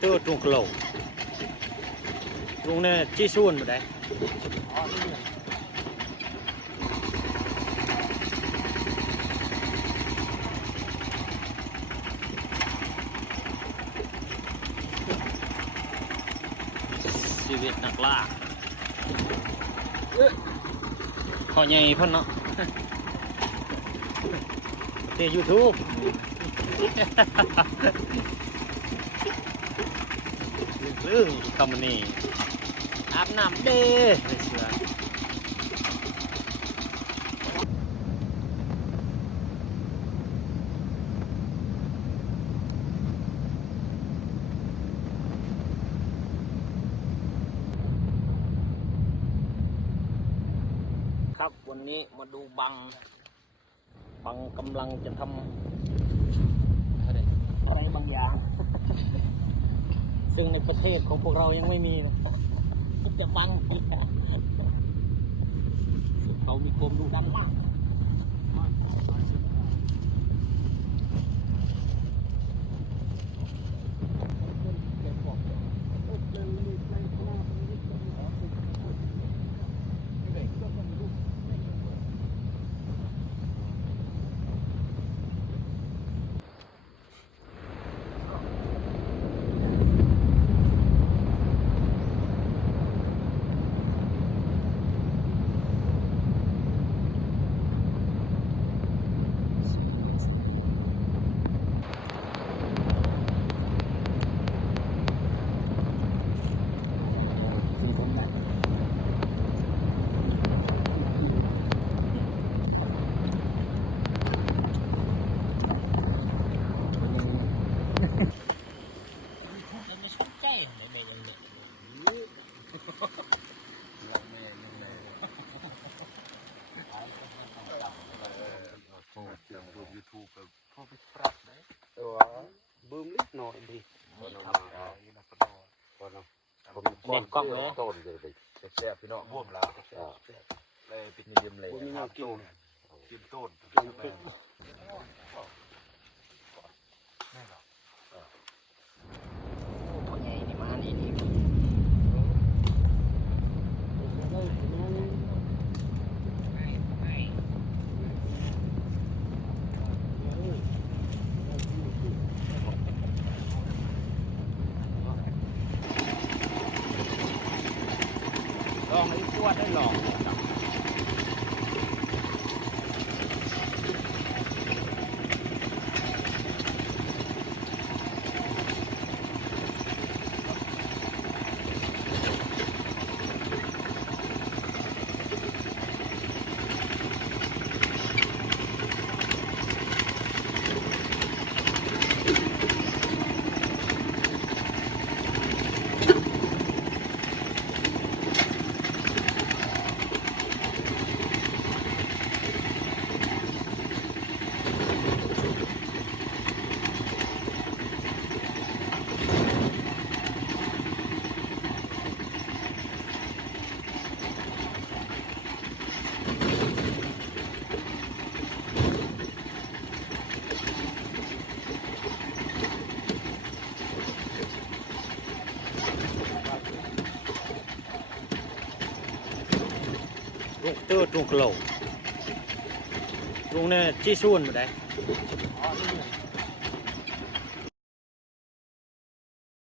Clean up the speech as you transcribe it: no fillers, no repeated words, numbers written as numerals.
tơ trung lầu trung này chi xuân ở đâyชีวิตนักล่าเขาใหญ่พ่นเนาะเตะยูทูบเรื่องคำนี้อาบน้ำเด้ไม่เชื่อครับวันนี้มาดูบังกำลังจะทำอะไรบางอย่าง ซึ่งในประเทศของพวกเรายังไม่มีนะจะบังเขามีโคมดูด้านล่างเล่นกล้องเลยต้นเลยแซ่บพี่น้องบวมแล้วเลยปิดมีเดียมเลยกินต้นตัวใหญ่นี่มานี่นี่ลองไอ้ตัวได้ลองtơ trung lầu trung này chi xuân ở đây